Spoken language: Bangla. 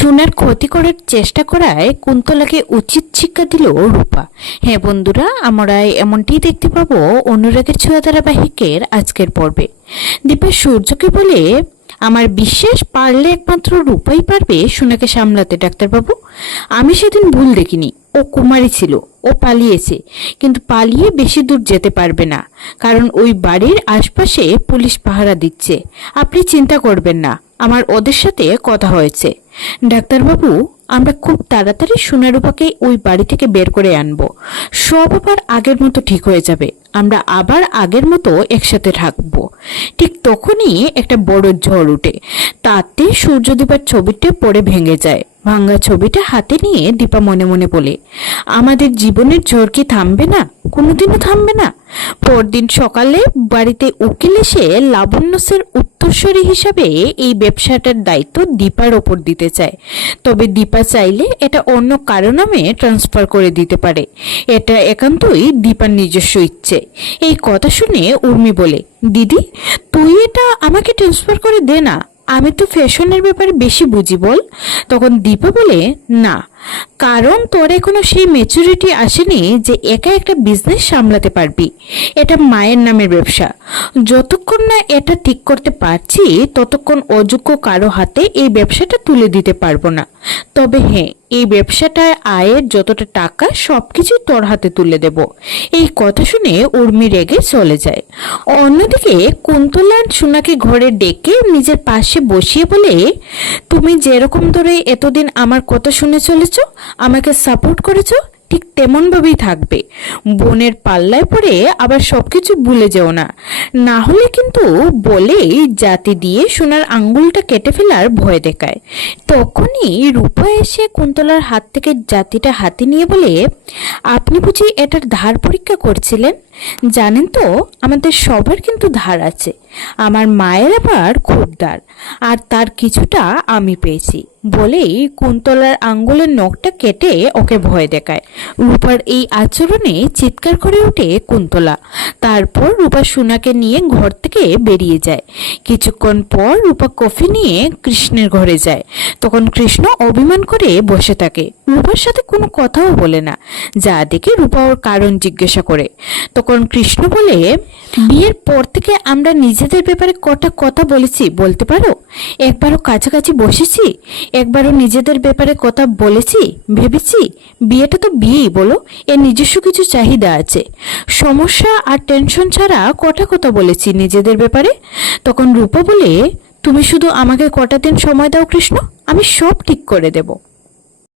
সোনার ক্ষতি করার চেষ্টা করায় কুন্তলাকে উচিত শিক্ষা দিল রূপা। হ্যাঁ বন্ধুরা, আমরা এমনটি দেখতে পাবো অনুরাগের ছোঁয়া ধারাবাহিকের আজকের পর্বে। দীপা সূর্যকে বলে, আমার বিশ্বাস পারলে একমাত্র রূপাই পারবে সোনাকে সামলাতে ডাক্তারবাবু। আমি সেদিন ভুল দেখিনি, ও কুমারী ছিল, ও পালিয়েছে, কিন্তু পালিয়ে বেশি দূর যেতে পারবে না, কারণ ওই বাড়ির আশপাশে পুলিশ পাহারা দিচ্ছে। আপনি চিন্তা করবেন না, আমার ওদের সাথে কথা হয়েছে। ডাক্তারবাবু, আমরা খুব তাড়াতাড়ি সোনারূপাকে ওই বাড়ি থেকে বের করে আনবো। সব আবার আগের মতো ঠিক হয়ে যাবে, আমরা আবার আগের মতো একসাথে থাকবো। ঠিক তখনই একটা বড় ঝড় উঠে, তাতে সূর্যদীপার ছবিটা পড়ে ভেঙে যায়। ভাঙ্গা ছবিটা হাতে নিয়ে দীপা মনে মনে বলে, আমাদের জীবনের ঝড় কি থামবে না? কোনোদিনও থামবে না। পরদিন সকালে বাড়িতে উকিল এসে লাবণ্যসের উত্তরসূরি হিসাবে এই ব্যবসাটার দায়িত্ব দীপার ওপর দিতে চায়। তবে দীপা চাইলে এটা অন্য কারো নামে ট্রান্সফার করে দিতে পারে। এটা একান্তই দীপার নিজস্ব ইচ্ছে। এই কথা শুনে উর্মি বলে, দিদি তুই এটা আমাকে ট্রান্সফার করে দে না, আমি তো ফ্যাশনের ব্যাপারে বেশি বুঝি বল। তখন দীপা বলে, না, কারণ তোর এখনো সেই ম্যাচুরিটি আসেনি যে একা একটা বিজনেস সামলাতে পারবি। এটা মায়ের নামের ব্যবসা, যতক্ষণ না এটা ঠিক করতে পারছি ততক্ষণ অযোগ্য কারো হাতে এই ব্যবসাটা তুলে দিতে পারবো না। তবে হ্যাঁ, এই ব্যবসাটায় আয়ের যতটা টাকা সবকিছু তোর হাতে তুলে দেব। এই কথা শুনে উর্মি রেগে চলে যায়। অন্যদিকে কুন্তলা সোনাকে ঘরে ডেকে নিজের পাশে বসিয়ে বলে, তুমি যেরকম ধরে এতদিন আমার কথা শুনে চলেছ, আমাকে সাপোর্ট করেছ, ঠিক তেমন ভাবেই থাকবে। বোনের পাল্লায় পড়ে আবার সবকিছু ভুলে যেও না, না হলে কিন্তু বলেই জাতি দিয়ে সোনার আঙ্গুলটা কেটে ফেলার ভয় দেখায়। তখনই রূপা এসে কুন্তলার হাত থেকে জাতিটা হাতে নিয়ে বলে, আপনি বুঝি এটার ধার পরীক্ষা করছিলেন? জানেন তো আমাদের সবার কিন্তু ধার আছে, আমার মায়ের আবার খুব ধার, আর তার কিছুটা আমি পেয়েছি। বলেই কুন্তলার আঙ্গুলের নখটা কেটে ওকে ভয় দেখায়। রূপার এই আচরণে চিৎকার করে ওঠে কুন্তলা। তারপর রূপা সোনাকে নিয়ে ঘর থেকে বেরিয়ে যায়। কিছুক্ষণ পর রূপা কফি নিয়ে কৃষ্ণের ঘরে যায়। তখন কৃষ্ণ অভিমান করে বসে থাকে, রূপার সাথে কোনো কথাও বলে না। যা দেখে রূপা ওর কারণ জিজ্ঞাসা করে। তখন কৃষ্ণ বলে, বিয়ের পর থেকে আমরা নিজেদের ব্যাপারে কটা কথা বলেছি বলতে পারো? একবারও কাছাকাছি বসেছি? একবারও নিজেদের ব্যাপারে কথা বলেছি, ভেবেছি? বিয়েটা তো বিয়েই বলো, এর নিজস্ব কিছু চাহিদা আছে। সমস্যা আর টেনশন ছাড়া কটা কথা বলেছি নিজেদের ব্যাপারে? তখন রূপা বলে, তুমি শুধু আমাকে কটা দিন সময় দাও কৃষ্ণ, আমি সব ঠিক করে দেব।